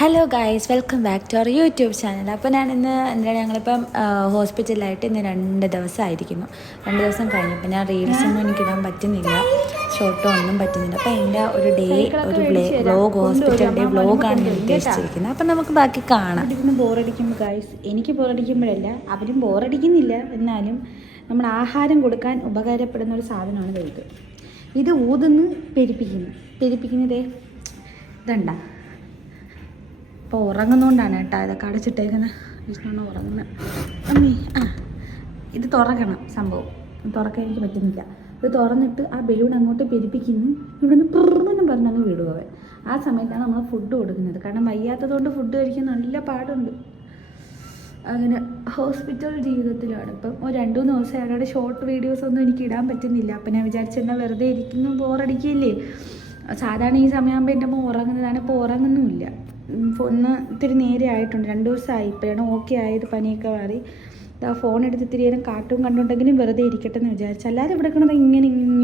Hello guys, welcome back to our YouTube channel. അപ്പോൾ ഞങ്ങളിപ്പം ഹോസ്പിറ്റലിലായിട്ട് ഇന്ന് 2 ദിവസമായിരിക്കുന്നു. 2 ദിവസം കഴിഞ്ഞപ്പോൾ ഞാൻ റീൽസൊന്നും എനിക്കിടാൻ പറ്റുന്നില്ല, ഷോട്ടോ ഒന്നും പറ്റുന്നില്ല. അപ്പോൾ എൻ്റെ ഒരു വ്ലോഗ്, ഹോസ്പിറ്റൽ ഡേ വ്ലോഗാണ് ഞാൻ ഉദ്ദേശിച്ചിരിക്കുന്നത്. അപ്പം നമുക്ക് ബാക്കി കാണാം. ഇരുന്ന് ബോറടിക്കുമ്പോൾ ഗായ്സ്, എനിക്ക് ബോറടിക്കുമ്പോഴല്ല, അവരും ബോറടിക്കുന്നില്ല. എന്നാലും നമ്മൾ ആഹാരം കൊടുക്കാൻ ഉപകാരപ്പെടുന്ന ഒരു സാധനമാണ് ഇത് ഊതുന്ന് പെരിപ്പിക്കുന്നതേ ഇതണ്ട. അപ്പോൾ ഉറങ്ങുന്നതുകൊണ്ടാണ് കേട്ടോ ഇതൊക്കെ അടച്ചിട്ടേക്കുന്നത്. വിഷ്ണുണ്ണ ഉറങ്ങുന്നത്. അമ്മേ ഇത് തുറക്കണം. സംഭവം തുറക്കാൻ എനിക്ക് പറ്റുന്നില്ല. ഇത് തുറന്നിട്ട് ആ ബലൂൺ അങ്ങോട്ട് പെരിപ്പിക്കുന്നു. ഇവിടുന്ന് പുറമെന്നും പറഞ്ഞങ്ങ് വിടുക. ആ സമയത്താണ് നമ്മൾ ഫുഡ് കൊടുക്കുന്നത്. കാരണം വയ്യാത്തതുകൊണ്ട് ഫുഡ് കഴിക്കാൻ നല്ല പാടുണ്ട്. അങ്ങനെ ഹോസ്പിറ്റൽ ജീവിതത്തിലാണ് ഇപ്പം. 2-3 ദിവസം അവിടെ ഷോർട്ട് വീഡിയോസൊന്നും എനിക്ക് ഇടാൻ പറ്റുന്നില്ല. അപ്പം ഞാൻ വിചാരിച്ചെന്നാൽ വെറുതെ ഇരിക്കുന്നു, ബോറടിക്കില്ലേ. സാധാരണ ഈ സമയമാകുമ്പോൾ എൻ്റെ അമ്മ ഉറങ്ങുന്നതാണ്. ഇപ്പോൾ ഉറങ്ങുന്നുമില്ല. ഒന്ന് ഇത്തിരി നേരെ ആയിട്ടുണ്ട്. 2 ദിവസമായി. ഇപ്പോഴാണ് ഓക്കെ ആയത്. പനിയൊക്കെ മാറി. ഫോൺ എടുത്ത് ഇത്തിരി നേരം കാർട്ടൂൺ കണ്ടുകൊണ്ടെങ്കിലും വെറുതെ ഇരിക്കട്ടെ എന്ന് വിചാരിച്ചു. അല്ലാതെ ഇവിടെ കിടന്നത്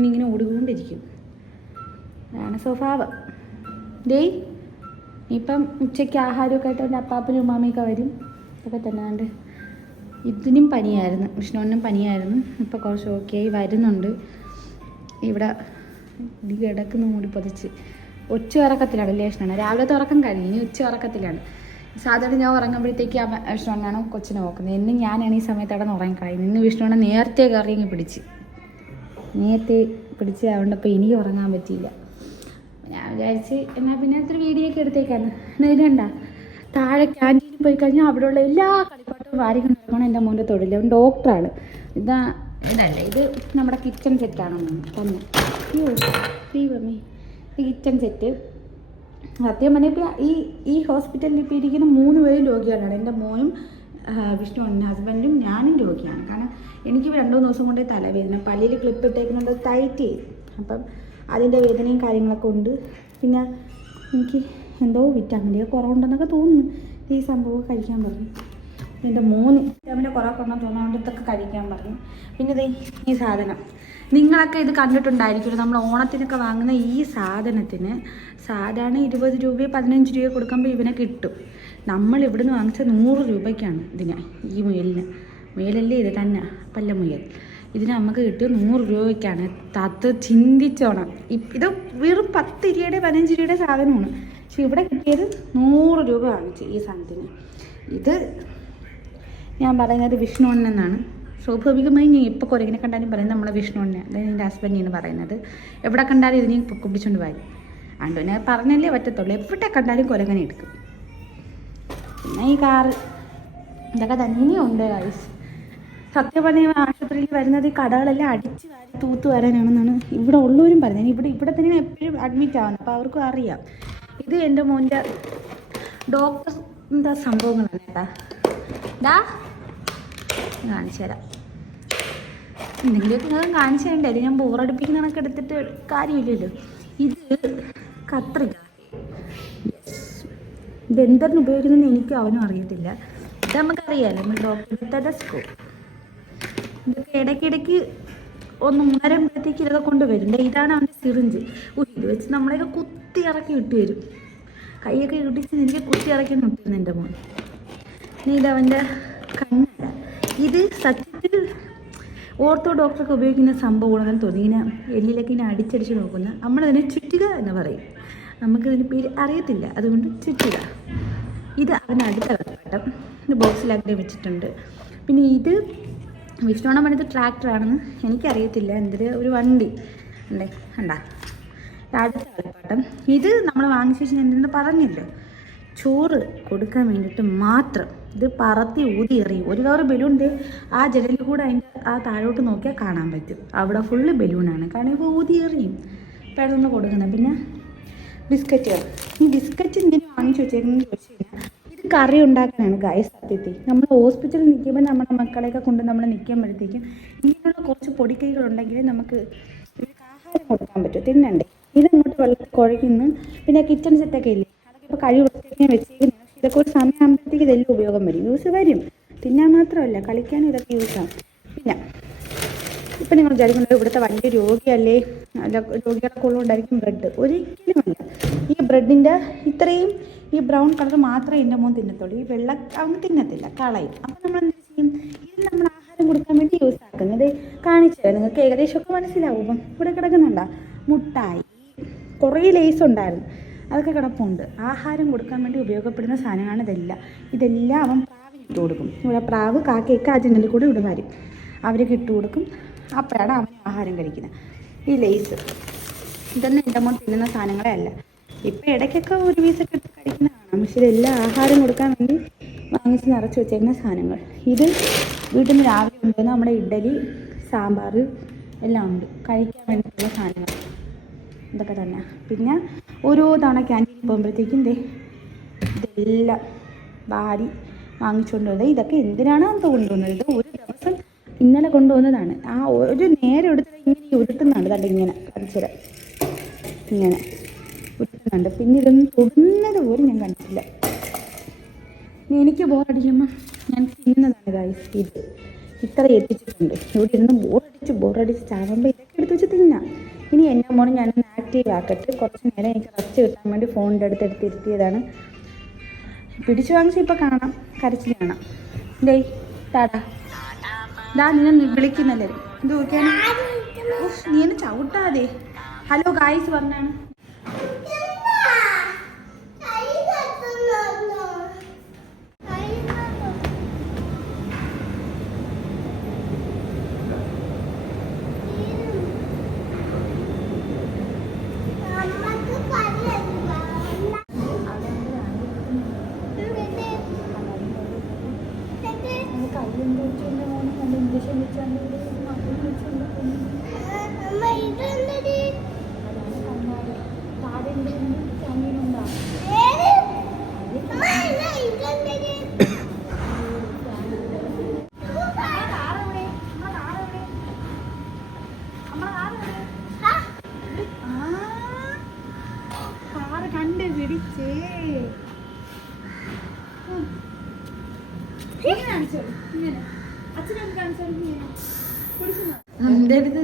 ഇങ്ങനെ ഓടിക്കൊണ്ടിരിക്കും. അതാണ് സ്വഭാവം. ഇപ്പം ഉച്ചയ്ക്ക് ആഹാരമൊക്കെ ആയിട്ട് എൻ്റെ അപ്പാപ്പനും ഉമ്മാമയൊക്കെ വരും. ഇതൊക്കെ തന്നെ കണ്ട്. ഇതിനും പനിയായിരുന്നു, വിഷ്ണുവിനും പനിയായിരുന്നു. ഇപ്പോൾ കുറച്ച് ഓക്കെ ആയി വരുന്നുണ്ട്. ഇവിടെ കിടക്കുന്ന മൂടി പൊതിച്ച് ഉച്ച ഉറക്കത്തിലാണ്. ലേഷനാണ് രാവിലത്തെ ഉറക്കം കഴിഞ്ഞ്, ഇനി ഉച്ച ഉറക്കത്തിലാണ്. സാധാരണ ഞാൻ ഉറങ്ങുമ്പോഴത്തേക്ക് വിഷ്ണുവണ്ണാണ് കൊച്ചിനെ നോക്കുന്നത്. എന്നും ഞാനാണ് ഈ സമയത്ത് അവിടെ നിന്ന് ഉറങ്ങിക്കളയും. ഇന്ന് വിഷ്ണുവണ്ണ നേരത്തെ കയറിയെങ്കിൽ നേരത്തെ പിടിച്ച് അതുകൊണ്ടപ്പോൾ എനിക്ക് ഉറങ്ങാൻ പറ്റിയില്ല. ഞാൻ വിചാരിച്ച് എന്നാൽ പിന്നെ അത്ര വീഡിയോ ഒക്കെ എടുത്തേക്കാണ്. എന്നാൽ ഇതുണ്ട താഴെ ക്യാൻറ്റീനിൽ പോയി കഴിഞ്ഞാൽ അവിടെയുള്ള എല്ലാ കളിപ്പാട്ടും വാരികൾ നടക്കണം. എൻ്റെ മോൻ്റെ തൊഴിൽ. അവൻ ഡോക്ടറാണ്. ഇതല്ല, ഇത് നമ്മുടെ കിച്ചൺ സെറ്റാണെന്ന് തന്നെ. മമ്മി ഈ കിച്ചൺ സെറ്റ് സത്യം പറഞ്ഞാൽ ഇപ്പോൾ ഈ ഹോസ്പിറ്റലിൽ ഇപ്പോൾ ഇരിക്കുന്ന 3 പേരും രോഗികളാണ്. എൻ്റെ മോനും വിഷ്ണുവിൻ്റെ ഹസ്ബൻഡും ഞാനും രോഗിയാണ്. കാരണം എനിക്ക് 2-3 ദിവസം കൊണ്ടേ തലവേദന. പല്ലിൽ ക്ലിപ്പ് ഇട്ടേക്കുന്നുണ്ട്, ടൈറ്റ് ചെയ്ത്. അപ്പം അതിൻ്റെ വേദനയും കാര്യങ്ങളൊക്കെ ഉണ്ട്. പിന്നെ എനിക്ക് എന്തോ വിറ്റാമിൻ്റെ കുറവുണ്ടെന്നൊക്കെ തോന്നുന്നു. ഈ സംഭവം കഴിക്കാൻ പറഞ്ഞു. എൻ്റെ മോന് വിറ്റാമിൻ്റെ കുറവൊക്കെ ഉണ്ടെന്ന് തോന്നുന്നുണ്ട്. ഇതൊക്കെ കഴിക്കാൻ പറഞ്ഞു. പിന്നെ ഈ സാധനം നിങ്ങളൊക്കെ ഇത് കണ്ടിട്ടുണ്ടായിരിക്കും. നമ്മൾ ഓണത്തിനൊക്കെ വാങ്ങുന്ന ഈ സാധനത്തിന് സാധാരണ 20 രൂപയോ 15 രൂപയോ കൊടുക്കുമ്പോൾ ഇവനെ കിട്ടും. നമ്മൾ ഇവിടുന്ന് വാങ്ങിച്ച 100 രൂപയ്ക്കാണ് ഇതിന്. ഈ മുയലല്ലേ ഇത് തന്നെ, പല്ല മുയൽ. ഇതിന് നമുക്ക് കിട്ടും 100 രൂപയ്ക്കാണ്. തത്ത് ചിന്തിച്ചോണം. ഇത് വെറും 10 രൂപയുടെ 15 രൂപയുടെ സാധനമാണ്. പക്ഷെ ഇവിടെ കിട്ടിയത് 100 രൂപ വാങ്ങിച്ചു ഈ സാധനത്തിന്. ഇത് ഞാൻ പറയുന്നത് വിഷ്ണുവണ്ണനാണ്. സ്വാഭാവികമായി ഞാൻ ഇപ്പോൾ കുരങ്ങിനെ കണ്ടാലും പറയുന്നത് നമ്മളെ വിഷ്ണുവിനെ, അതായത് എൻ്റെ ഹസ്ബൻഡിനാണ് പറയുന്നത്. എവിടെ കണ്ടാലും ഇതിനെ കുപ്പിടിച്ചുകൊണ്ട് വരും. അതുകൊണ്ട് പിന്നെ പറഞ്ഞല്ലേ പറ്റത്തുള്ളൂ. എവിടെ കണ്ടാലും കുരങ്ങനെ എടുക്കും. പിന്നെ ഈ കാറ് ഇതൊക്കെ തന്നെ ഉണ്ട് ഗൈസ്. സത്യം പറഞ്ഞ ആശുപത്രിയിൽ വരുന്നത് ഈ കടകളെല്ലാം അടിച്ച് വാരി തൂത്ത് വരാനാണെന്നാണ് ഇവിടെ ഉള്ളവരും പറയുന്നത്. ഇവിടെ തന്നെ എപ്പോഴും അഡ്മിറ്റ് ആവുന്നത്. അപ്പോൾ അവർക്കും അറിയാം. ഇത് എൻ്റെ മോൻ്റെ ഡോക്ടർ എന്താ സംഭവങ്ങളാണ് കേട്ടാ. കാണിച്ചു തരാം. എന്തെങ്കിലുമൊക്കെ നിങ്ങൾ കാണിച്ചു തരണ്ടേ. ഞാൻ ബോറടിപ്പിക്കുന്ന കണക്ക് എടുത്തിട്ട് കാര്യമില്ലല്ലോ. ഇത് കത്രിക. ഇതെന്തെന്ന് ഉപയോഗിക്കുന്നതെന്ന് എനിക്കും അവനും അറിയത്തില്ല. ഇത് നമുക്കറിയാമല്ലോ, നമ്മൾ ഡോക്ടറുടെ ടെലസ്കോപ്പ്. ഇതൊക്കെ ഇടയ്ക്കിടയ്ക്ക് ഒന്ന് ഉണരുമ്പോഴത്തേക്ക് ഇതൊക്കെ കൊണ്ടുവരും. ഇതാണ് അവൻ്റെ സിറിഞ്ച്. ഇത് വെച്ച് നമ്മളെയൊക്കെ കുത്തി ഇറക്കി ഇട്ട് വരും. കൈയൊക്കെ ഇടിച്ച് എനിക്ക് കുത്തി ഇറക്കി നിട്ടുന്നു എൻ്റെ മോൻ. ഇതവൻ്റെ കണ്ണല്ല. ഇത് സത്യത്തിൽ ഓർത്തോ ഡോക്ടറൊക്കെ ഉപയോഗിക്കുന്ന സംഭവമാണെന്ന് തോന്നി. ഇങ്ങനെ എല്ലിലൊക്കെ ഇങ്ങനെ അടിച്ചടിച്ച് നോക്കുന്ന. നമ്മളതിനെ ചുറ്റുക എന്ന് പറയും. നമുക്കിതിന് പേര് അറിയത്തില്ല, അതുകൊണ്ട് ചുറ്റുക. ഇത് അവൻ്റെ അടുത്ത കളിപ്പാട്ടം. ഇത് ബോക്സിലാക്കി വെച്ചിട്ടുണ്ട്. പിന്നെ ഇത് വിഷ്ണുവണ്ണ പണിത് ട്രാക്ടറാണെന്ന് എനിക്കറിയത്തില്ല. എന്തൊരു ഒരു വണ്ടി ഉണ്ടേ കണ്ടാ. അടുത്ത കളിപ്പാട്ടം. ഇത് നമ്മൾ വാങ്ങിച്ച ശേഷം ഞാൻ എന്തെന്ന് പറഞ്ഞല്ലോ, ചോറ് കൊടുക്കാൻ വേണ്ടിയിട്ട് മാത്രം. ഇത് പറത്തി ഊതി എറിയും. ഒരു കവർ ബലൂണിൻ്റെ ആ ജനലിൽ കൂടെ അതിൻ്റെ ആ താഴോട്ട് നോക്കിയാൽ കാണാൻ പറ്റും. അവിടെ ഫുള്ള് ബലൂണാണ്. കാരണം ഇപ്പോൾ ഊതി എറിയും. പെട്ടെന്ന് കൊടുക്കണം. പിന്നെ ബിസ്ക്കറ്റുകൾ. ഈ ബിസ്ക്കറ്റ് ഇങ്ങനെ വാങ്ങിച്ചു വെച്ചേക്കുന്നത് ചോദിച്ചു കഴിഞ്ഞാൽ ഇത് കറി ഉണ്ടാക്കാനാണ് ഗായ്സ്. സത്യത്തിൽ നമ്മൾ ഹോസ്പിറ്റലിൽ നിൽക്കുമ്പോൾ നമ്മുടെ മക്കളെയൊക്കെ കൊണ്ട് നമ്മൾ നിൽക്കുമ്പോഴത്തേക്കും ഇങ്ങനെയുള്ള കുറച്ച് പൊടിക്കൈകൾ ഉണ്ടെങ്കിൽ നമുക്ക് ഇവർക്ക് ആഹാരം കൊടുക്കാൻ പറ്റും. തിന്നണ്ടേ. ഇതങ്ങോട്ട് വെള്ളത്തിൽ കുഴയ്ക്കുന്നു. പിന്നെ കിച്ചൺ സെറ്റൊക്കെ ഇല്ലേ, അതൊക്കെ ഇപ്പോൾ കഴിവ് വൃത്തിയാക്കാൻ വെച്ചേക്കുന്നത്. ഇതൊക്കെ ഒരു സമയമാകുമ്പോഴത്തേക്ക് ഇതെല്ലാം ഉപയോഗം വരും. യൂസ് വരും. തിന്നാൻ മാത്രമല്ല കളിക്കാനും ഇതൊക്കെ യൂസാണ്. പിന്നെ ഇപ്പം നിങ്ങൾ വിചാരിക്കുന്നത് ഇവിടുത്തെ വലിയ രോഗിയല്ലേ, അല്ല രോഗികളൊക്കെ ഉള്ളതുകൊണ്ടായിരിക്കും ബ്രെഡ്. ഒരിക്കലുമല്ല. ഈ ബ്രെഡിൻ്റെ ഇത്രയും ഈ ബ്രൗൺ കളർ മാത്രമേ എൻ്റെ മോൻ തിന്നത്തുള്ളൂ. ഈ വെള്ള അവൻ തിന്നത്തില്ല, കളയും. അപ്പം നമ്മൾ എന്ത് ചെയ്യും? ഇത് നമ്മൾ ആഹാരം കൊടുക്കാൻ വേണ്ടി യൂസ് ആക്കുന്നത്. കാണിച്ചു തരാം നിങ്ങൾക്ക്, ഏകദേശമൊക്കെ മനസ്സിലാവും. ഇപ്പം ഇവിടെ കിടക്കുന്നുണ്ടോ മുട്ടായി, കുറേ ലേസ് ഉണ്ടായിരുന്നു, അതൊക്കെ കിടപ്പുണ്ട്. ആഹാരം കൊടുക്കാൻ വേണ്ടി ഉപയോഗപ്പെടുന്ന സാധനമാണ് ഇതെല്ലാം അവൻ പ്രാവിനിട്ട് കൊടുക്കും. ഇവിടെ പ്രാവ് കാക്കയൊക്കെ ആ ജനലിൽ കൂടെ ഇവിടെ വരും, അവർക്ക് ഇട്ട് കൊടുക്കും. അപ്പോഴാണ് അവൻ ആഹാരം കഴിക്കുന്നത്. ഈ ലേസ് ഇതൊന്നും എൻ്റെ മോൻ തിന്നുന്ന സാധനങ്ങളെ അല്ല. ഇപ്പം ഇടയ്ക്കൊക്കെ ഒരു പീസൊക്കെ ഇട്ട് കഴിക്കുന്ന കാണാം, പക്ഷേ ഇതെല്ലാം ആഹാരം കൊടുക്കാൻ വേണ്ടി വാങ്ങിച്ച് നിറച്ച് വെച്ചേക്കുന്ന സാധനങ്ങൾ. ഇത് വീട്ടിൽ നിന്ന് രാവിലെ കൊണ്ടുവന്ന് നമ്മുടെ ഇഡ്ഡലി, സാമ്പാർ എല്ലാം ഉണ്ട്, കഴിക്കാൻ വേണ്ടിയിട്ടുള്ള സാധനങ്ങൾ ഇതൊക്കെ തന്നെ. പിന്നെ ഓരോ തവണ ക്യാൻറ്റീനിൽ പോകുമ്പോഴത്തേക്കും ഇതെല്ലാം വാരി വാങ്ങിച്ചുകൊണ്ട് വന്നത്. ഇതൊക്കെ എന്തിനാണ് അത് കൊണ്ടുവന്നത്? ഇത് ഒരു ദിവസം ഇന്നലെ കൊണ്ടുവന്നതാണ്. ആ ഒരു നേരം എടുത്തിട്ട് ഇങ്ങനെ ഉരുട്ടുന്നുണ്ട്, കണ്ട് ഇങ്ങനെ കാണിച്ചുതരാം, ഇങ്ങനെ ഉരുട്ടുന്നുണ്ട്. പിന്നെ ഇതൊന്നും തൊടുന്നത് പോലും ഞാൻ കണ്ടിട്ടില്ല. എനിക്ക് ബോറടിക്കുമ്പോൾ ഞാൻ തിന്നതാണ് ഗൈസ്. ഇത് ഇത്ര എത്തിച്ചിട്ടുണ്ട്. ഇവിടെ ഇരുന്ന് ബോറടിച്ച് ചാകുമ്പോൾ ഇതൊക്കെ എടുത്ത് വെച്ച് തിന്നാം. ഇനി എൻ്റെ മോനെ ഞാനൊന്ന് ആക്റ്റീവ് ആക്കട്ടെ. കുറച്ച് നേരം എനിക്ക് റെസ്റ്റ് കിട്ടാൻ വേണ്ടി ഫോണിൻ്റെ എടുത്തിരുത്തിയതാണ്. പിടിച്ചു വാങ്ങിച്ച് ഇപ്പോൾ കാണാം, കരച്ചിൽ കാണാം. താടാ നിന്നെ വിളിക്കുന്നല്ലേ, ഇത് നോക്കിയാണ്. നീ എന്നെ ചവിട്ടാതെ. ഹലോ ഗായ്സ് പറഞ്ഞാണ്. എന്തെടുത്ത്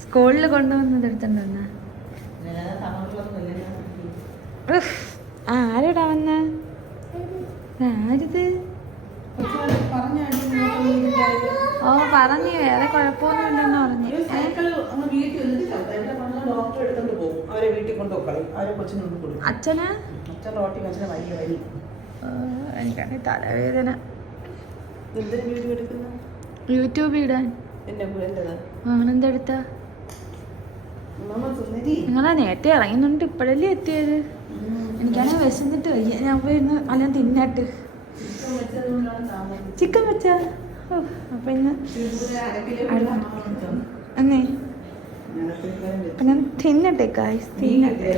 സ്കൂളിൽ കൊണ്ടുവന്നത് എടുത്തിട്ടുണ്ടെന്നാ? ആരോടാ വന്ന? ആരിത്? ഓ പറഞ്ഞു, വേറെ കുഴപ്പമൊന്നുമില്ലെന്ന് പറഞ്ഞു. അച്ഛനാ? എനിക്കാണെങ്കിൽ തലവേദന. യൂട്യൂബ് ഇടാൻ. അങ്ങനെന്തെടുത്താ? നിങ്ങളാ നേരത്തെ ഇറങ്ങുന്നുണ്ട്, ഇപ്പോഴല്ലേ എത്തിയത്. എനിക്കാണെങ്കിൽ വിശന്നിട്ട് വയ്യ, ഞാൻ പോയി അല്ല തിന്നാട്ട്. ചിക്കൻ വെച്ചാ? അപ്പൊ ഇന്ന് എന്നേ അപ്പൊ ഞാൻ തിന്നട്ടെ ഗായ്സ്, തിന്നട്ടെ.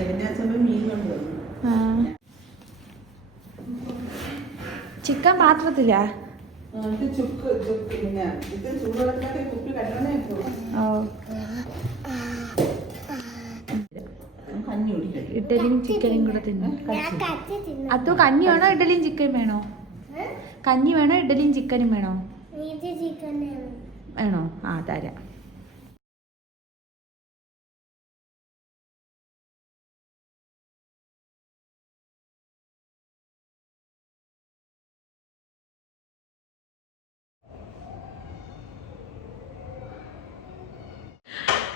ചിക്കൻ പാത്രത്തിലാ? ഇഡലിയും ചിക്കനും കൂടെ തിന്നു. അതോ കഞ്ഞി വേണോ ഇഡലിയും ചിക്കൻ വേണോ? കഞ്ഞി വേണോ ഇഡലിയും ചിക്കനും വേണോ? വേണോ? ആ തരാം.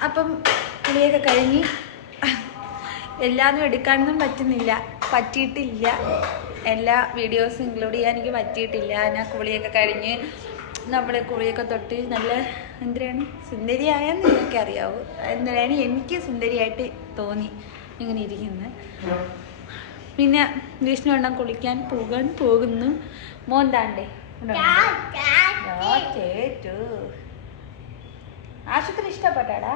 അപ്പം കുളിയൊക്കെ കഴിഞ്ഞ് എല്ലാവരും എടുക്കാനൊന്നും പറ്റിയിട്ടില്ല. എല്ലാ വീഡിയോസും ഇൻക്ലൂഡ് ചെയ്യാൻ എനിക്ക് പറ്റിയിട്ടില്ല. ഞാൻ കുളിയൊക്കെ കഴിഞ്ഞ് നമ്മൾ കുളിയൊക്കെ തൊട്ട് നല്ല എന്തിനാണ് സുന്ദരിയായെന്ന് നിങ്ങൾക്ക് അറിയാവൂ. എന്തിനാണ് എനിക്ക് സുന്ദരിയായിട്ട് തോന്നി ഇങ്ങനെ ഇരിക്കുന്നത്. പിന്നെ വിഷ്ണു എണ്ണം കുളിക്കാൻ പോകുന്നു. മോൻ താണ്ടേ ആശുപത്രി ഇഷ്ടപ്പെട്ടാടാ?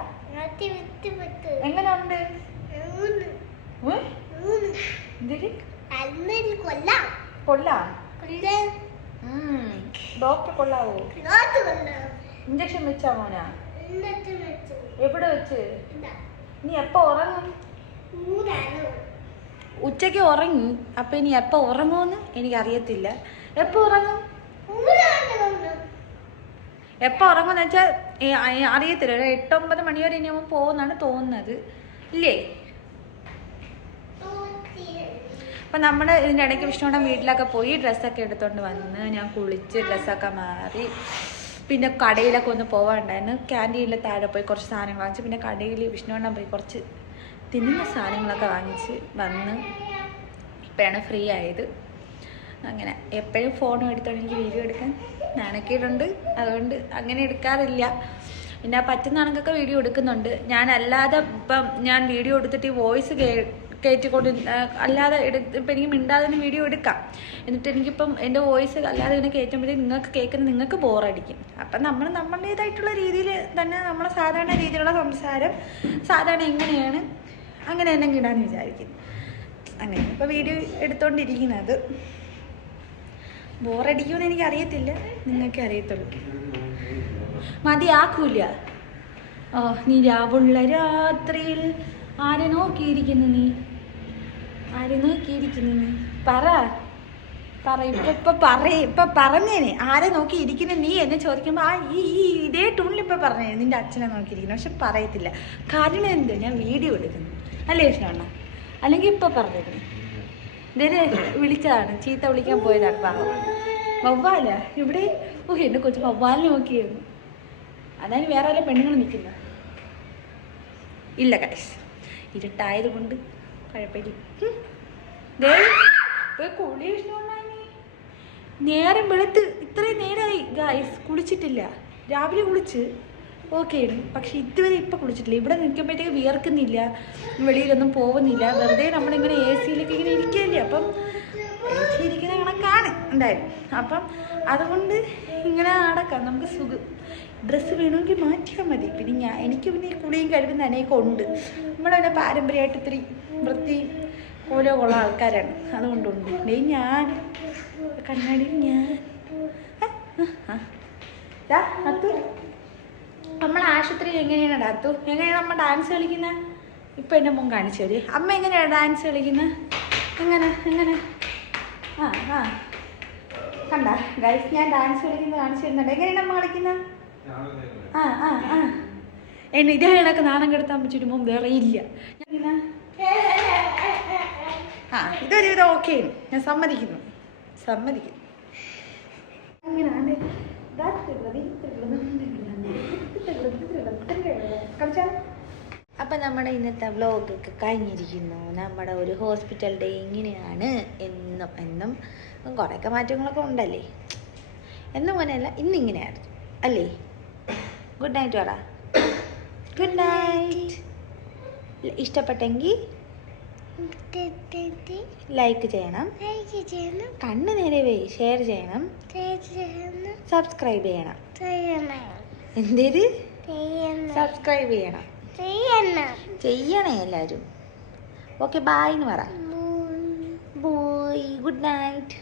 എങ്ങനെയുണ്ട്? കൊള്ളാം. ഡോക്ടർ കൊള്ളാവോ? ഇഞ്ചക്ഷൻ വെച്ചാ മോനാ? എവിടെ വെച്ച്? നീ എപ്പോ ഉറങ്ങും? ഉച്ചയ്ക്ക് ഉറങ്ങി. അപ്പൊ ഇനി എപ്പോ ഉറങ്ങുമെന്ന് എനിക്കറിയത്തില്ല. എപ്പോ ഉറങ്ങും? എപ്പോൾ ഉറങ്ങുമെന്ന് വെച്ചാൽ അറിയത്തില്ല, ഒരു 8-9 മണി വരെ ഇനി അവൻ പോകുന്നാണ് തോന്നുന്നത് ഇല്ലേ. അപ്പം നമ്മൾ ഇതിൻ്റെ ഇടയ്ക്ക് വിഷ്ണുവിടെ വീട്ടിലൊക്കെ പോയി ഡ്രസ്സൊക്കെ എടുത്തുകൊണ്ട് വന്ന് ഞാൻ കുളിച്ച് ഡ്രസ്സൊക്കെ മാറി. പിന്നെ കടയിലൊക്കെ ഒന്ന് പോകാനുണ്ടായിരുന്നു. ക്യാൻറ്റീനിൽ താഴെ പോയി കുറച്ച് സാധനങ്ങൾ വാങ്ങിച്ച്, പിന്നെ കടയിൽ വിഷ്ണുവണ്ണൻ പോയി കുറച്ച് തിന്നുന്ന സാധനങ്ങളൊക്കെ വാങ്ങിച്ച് വന്ന് ഇപ്പോഴാണ് ഫ്രീ ആയത്. അങ്ങനെ എപ്പോഴും ഫോണും എടുത്തോണ്ട് എനിക്ക് വീഡിയോ എടുക്കാൻ നാണക്കേടുണ്ട്, അതുകൊണ്ട് അങ്ങനെ എടുക്കാറില്ല. പിന്നെ പറ്റുന്ന കണക്കൊക്കെ വീഡിയോ എടുക്കുന്നുണ്ട്. ഞാൻ അല്ലാതെ ഇപ്പം ഞാൻ വീഡിയോ എടുത്തിട്ട് ഈ വോയിസ് കയറ്റിക്കൊണ്ട് അല്ലാതെ ഇപ്പം എനിക്ക് മിണ്ടാതെ വീഡിയോ എടുക്കാം. എന്നിട്ട് എനിക്കിപ്പം എൻ്റെ വോയിസ് അല്ലാതെ ഇങ്ങനെ കയറ്റുമ്പോഴത്തേക്ക് നിങ്ങൾക്ക് കേൾക്കുന്നത് നിങ്ങൾക്ക് ബോറടിക്കും. അപ്പം നമ്മൾ നമ്മളുടേതായിട്ടുള്ള രീതിയിൽ തന്നെ നമ്മളെ സാധാരണ രീതിയിലുള്ള സംസാരം സാധാരണ എങ്ങനെയാണ് അങ്ങനെ തന്നെ ഇടാന്ന് വിചാരിക്കും. അങ്ങനെ ഇപ്പോൾ വീഡിയോ എടുത്തോണ്ടിരിക്കുന്നത്. ബോറടിക്കുമെന്ന് എനിക്കറിയത്തില്ല, നിങ്ങൾക്ക് അറിയത്തുള്ളൂ. മതിയാക്കൂല. ഓ നീ രാവുള്ള രാത്രിയിൽ ആരെ നോക്കിയിരിക്കുന്നു നീ, ആരെ നോക്കിയിരിക്കുന്നു നീ, പറ ഇപ്പം പറഞ്ഞേനെ ആരെ നോക്കി ഇരിക്കുന്ന നീ എന്നെ ചോദിക്കുമ്പോൾ ഈ ഇതേ ടൂണിൽ ഇപ്പം പറഞ്ഞേ നിൻ്റെ അച്ഛനെ നോക്കിയിരിക്കുന്നു. പക്ഷെ പറയത്തില്ല, കാരണം എന്ത്, ഞാൻ വീഡിയോ എടുക്കുന്നു അല്ലേ വിഷ്ണുവണ്ണ, അല്ലെങ്കിൽ ഇപ്പം പറഞ്ഞിരുന്നു. ഇതേ വിളിച്ചതാണ്, ചീത്ത വിളിക്കാൻ പോയതാണ്. പാവം വവ്വാല ഇവിടെ. ഓ എന്നെ കൊച്ചു വവ്വാലിനെ നോക്കിയായിരുന്നു. അതായത് വേറെ വല്ല പെണ്ണുങ്ങൾ നിൽക്കുന്നത് ഇല്ല ഗൈസ്, ഇരുട്ടായത് കൊണ്ട് കുഴപ്പമില്ല. കുളി വിഷ്ണുവണ്ണാനി നേരം വെളുത്ത് ഇത്രയും നേരമായി ഗൈസ്, കുളിച്ചിട്ടില്ല. രാവിലെ കുളിച്ച് ഓക്കെയാണ്, പക്ഷെ ഇതുവരെ ഇപ്പം കുളിച്ചിട്ടില്ല. ഇവിടെ നിൽക്കുമ്പോഴത്തേക്ക് വിയർക്കുന്നില്ല, വെളിയിലൊന്നും പോകുന്നില്ല. വെറുതെ നമ്മളിങ്ങനെ എ സിയിലൊക്കെ ഇങ്ങനെ ഇരിക്കുകയല്ലേ, അപ്പം എ സി ഇരിക്കുന്ന കണക്കാണ് എന്തായാലും. അപ്പം അതുകൊണ്ട് ഇങ്ങനെ നടക്കാം, നമുക്ക് സുഖം. ഡ്രസ്സ് വേണമെങ്കിൽ മാറ്റിയാൽ മതി. പിന്നെ എനിക്ക് പിന്നെ ഈ കുളിയും കഴിവും തന്നെയൊക്കെ ഉണ്ട്. നമ്മളെ പാരമ്പര്യമായിട്ട് ഇത്തിരി വൃത്തിയും കോലവും ഉള്ള ആൾക്കാരാണ്, അതുകൊണ്ടുണ്ട്. ഞാൻ കണ്ണാടിയിൽ ഞാൻ അത്തു നമ്മൾ ആശുപത്രിയിൽ എങ്ങനെയാണ് അത്തു, എങ്ങനെയാണ് നമ്മൾ ഡാൻസ് കളിക്കുന്നത്? ഇപ്പം എൻ്റെ മുൻ കാണിച്ചു തരും. അമ്മ എങ്ങനെയാണ് ഡാൻസ് കളിക്കുന്നത്? എങ്ങനെ കണ്ട ഗൈസ്, ഞാൻ ഡാൻസ് കളിക്കുന്നത് കാണിച്ചു തരുന്നുണ്ട്. എങ്ങനെയാണ് അമ്മ കളിക്കുന്നത്? എന്നെ ഇതേ കണക്ക് നാണം കെടുത്താൻ പറ്റിയിട്ട് വേറെ ഇല്ല. ഇതൊരു വിധം ഓക്കെ, ഞാൻ സമ്മതിക്കുന്നു. അങ്ങനെയാണ്. അപ്പം നമ്മുടെ ഇന്നത്തെ വ്ലോഗൊക്കെ കഴിഞ്ഞിരിക്കുന്നു. നമ്മുടെ ഒരു ഹോസ്പിറ്റൽ ഡേ ഇങ്ങനെയാണ്. എന്നും കുറേയൊക്കെ മാറ്റങ്ങളൊക്കെ ഉണ്ടല്ലേ, എന്നും അങ്ങനെയല്ല, ഇന്നിങ്ങനെയാണ് അല്ലേ. ഗുഡ് നൈറ്റ് പറ. Good night. ഇഷ്ടപ്പെട്ടെങ്കിൽ ലൈക്ക് ചെയ്യണം, കണ്ണ് നേരെ ഷെയർ ചെയ്യണം, സബ്സ്ക്രൈബ് ചെയ്യണം. എന്തേര് സബ്സ്ക്രൈബ് ചെയ്യണേ എല്ലാവരും. ഓക്കെ ബായ് എന്ന് പറ. Boy good night.